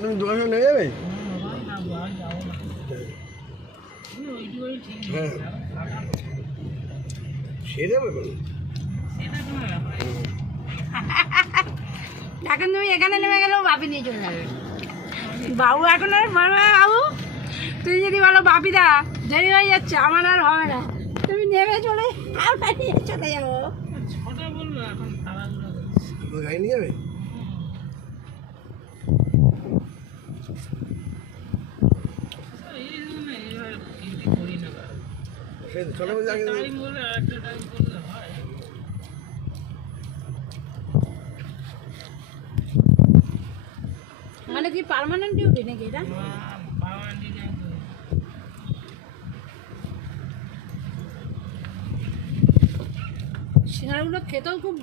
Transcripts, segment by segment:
তুমি দোকানে নিয়ে যাবে? হ্যাঁ সে যাবে বলো। এখন তুমি এখানে নেমে গেলেও বাপি নিয়ে চলে যাবে। বাবু এখন আর বলবে বাবু তুই যদি বলো বাপিদা দেরি হয়ে যাচ্ছে আমার আর হবে না, তুমি নেমে চলে আমরা নিয়ে চলে যাবো। গাড়ি নিয়ে যাবে? চলে মানে কি পার্মানেন্ট ডিউটি নাকি এটা? সিঙ্গারাগুলো খেতেও খুব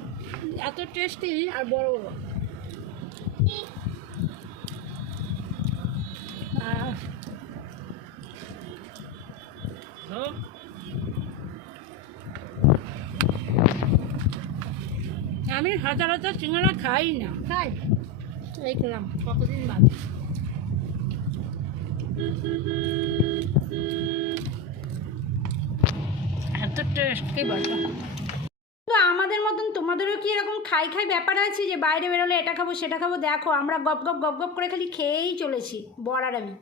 এত টেস্টি আর বড় বড়। আমি সচরাচর সিঙ্গারা খাই না, খাই এই খেলাম কতদিন বাদ। এত টেস্ট কি বলবো। তো আমাদের মতন তোমাদেরও কি এরকম খাই খাই ব্যাপার আছে যে বাইরে বেরোলে এটা খাবো সেটা খাবো? দেখো আমরা গপ গপ গপ গপ করে খালি খেয়েই চলেছি বর আর আমি।